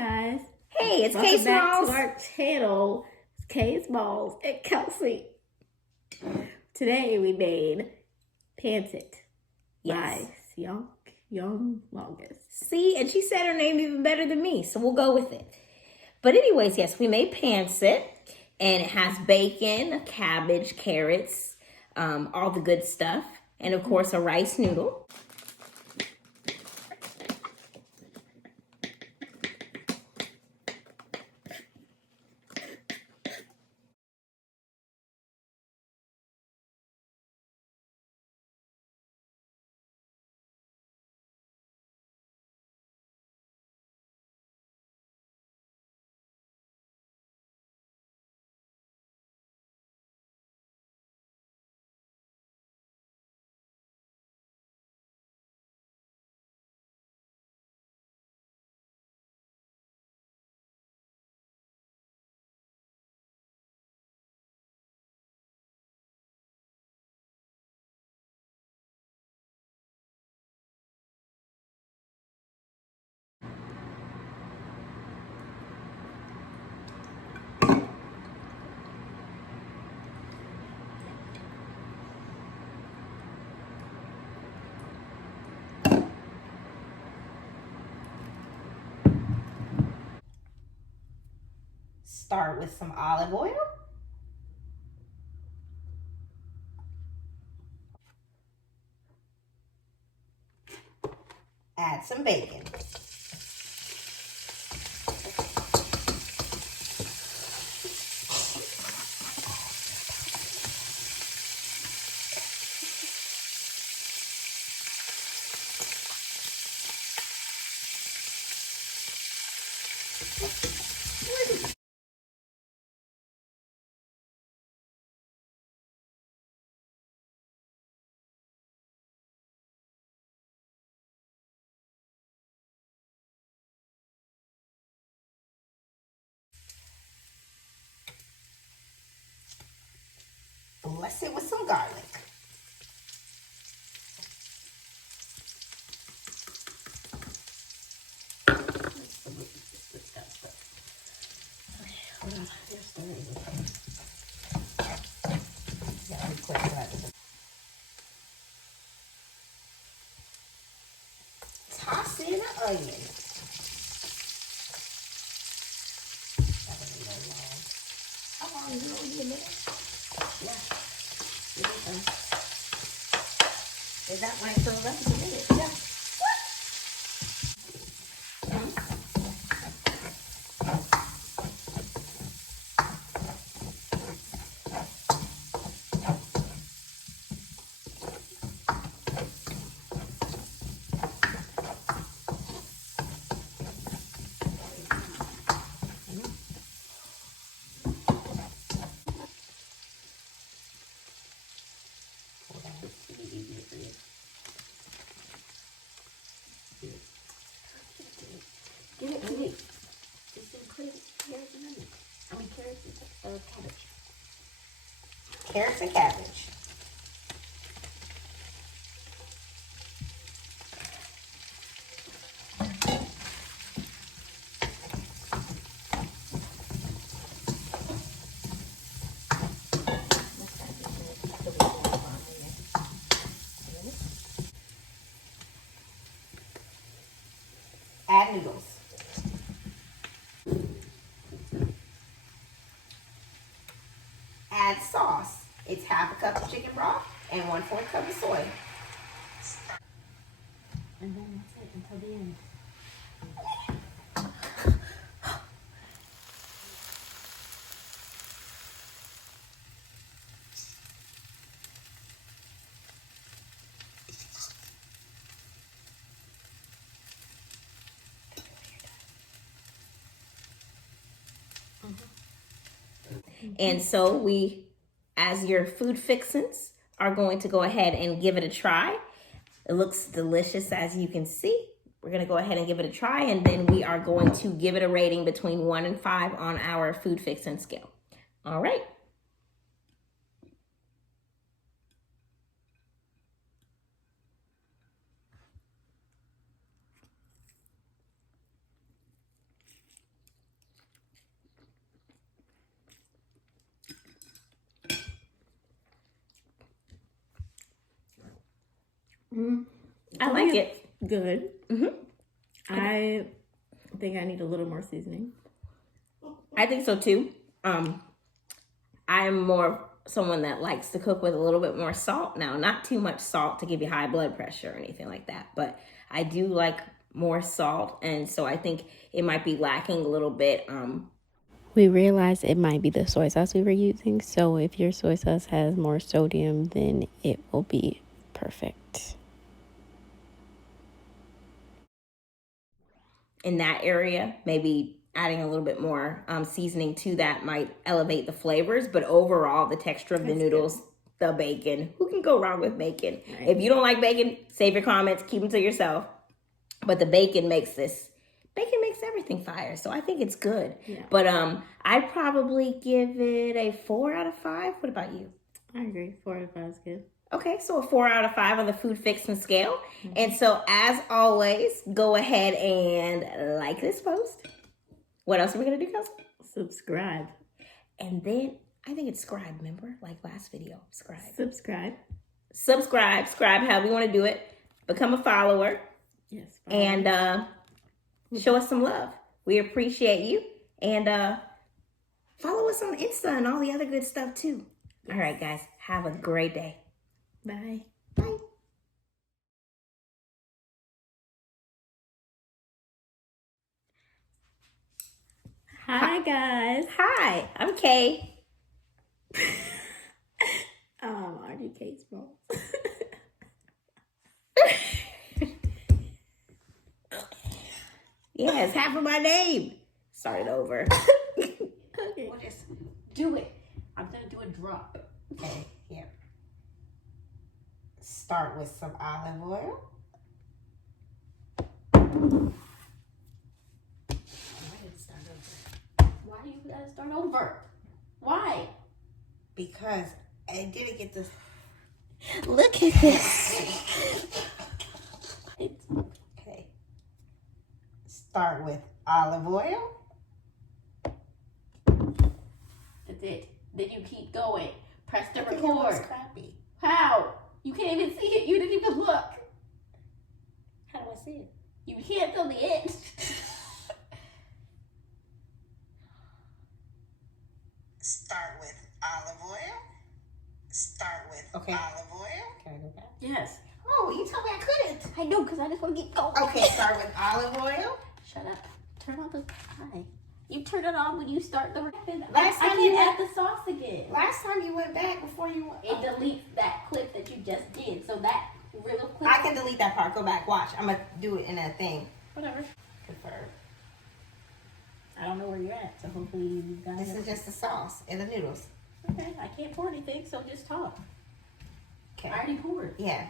guys. Hey, it's Welcome Kay back Smalls. to our channel. It's Kay Smalls and Kelsey. Today we made Pancit by Young Longest. See, and she said her name even better than me, so we'll go with it. But anyways, yes, we made Pancit, and it has bacon, cabbage, carrots, all the good stuff, and of course a rice noodle. Start with some olive oil. Add some bacon. Bless it with some garlic. Hold on, there's the reason. Toss in an onion. How long is it going to be a minute? Yeah. Is that when I fill it up? It's a minute. Yeah. Give it to me. Just include carrots and onions. I mean carrots and cabbage. Carrots and cabbage. Add noodles. Add sauce. It's half a cup of chicken broth and 1/4 cup of soy. And then that's it until the end. And so we, as your food fixins, are going to go ahead and give it a try. It looks delicious, as you can see. We're going to go ahead and give it a try, and then we are going to give it a rating between 1 and 5 on our food fixin scale. All right. I like it. Good. Mm-hmm. I think I need a little more seasoning. I think so too. I'm more someone that likes to cook with a little bit more salt now. Not too much salt to give you high blood pressure or anything like that, but I do like more salt, and so I think it might be lacking a little bit. We realized it might be the soy sauce we were using, so if your soy sauce has more sodium, then it will be perfect. In that area, maybe adding a little bit more seasoning to that might elevate the flavors, but overall the texture of the noodles, the bacon, who can go wrong with bacon? Right. If you don't like bacon, save your comments, keep them to yourself, but the bacon makes everything fire, so I think it's good. Yeah. But I'd probably give it a 4 out of 5. What about you? I agree. 4 out of 5 is good. Okay, so a 4 out of 5 on the food fixing scale. Mm-hmm. And so, as always, go ahead and like this post. What else are we going to do, Kelsey? Subscribe. And then, I think it's scribe, remember? Like last video. Subscribe, however you want to do it. Become a follower. Yes. And show us some love. We appreciate you. And follow us on Insta and all the other good stuff, too. All right, guys. Have a great day. Bye. Bye. Hi, guys. Hi, I'm Kay. Are you Kay's mom? Yes, half of my name. Start it over. Okay. We'll just do it. I'm going to do a drop. Okay, here. Start with some olive oil. Why do you gotta start over? Why? Because I didn't get this. Look at this. Okay. Start with olive oil. That's it. Then you keep going. Press the It record. looks crappy. How? You can't even see it. You didn't even look. How do I see it? You can't till the end. Start with olive oil. Olive oil. Can I go back? Yes. Oh, you told me I couldn't. I know, because I just want to get going. Okay, start with olive oil. Shut up. Turn on the hi. You turn it on when you start the recording. Last time I can add the sauce again. Last time you went back before you went. It deletes that clip that you just did. So that real clip. I can delete that part. Go back. Watch. I'm gonna do it in a thing. Whatever. Confirm. I don't know where you're at, so hopefully you guys. This is just the sauce and the noodles. Okay, I can't pour anything, so just talk. Okay. I already poured. Yeah.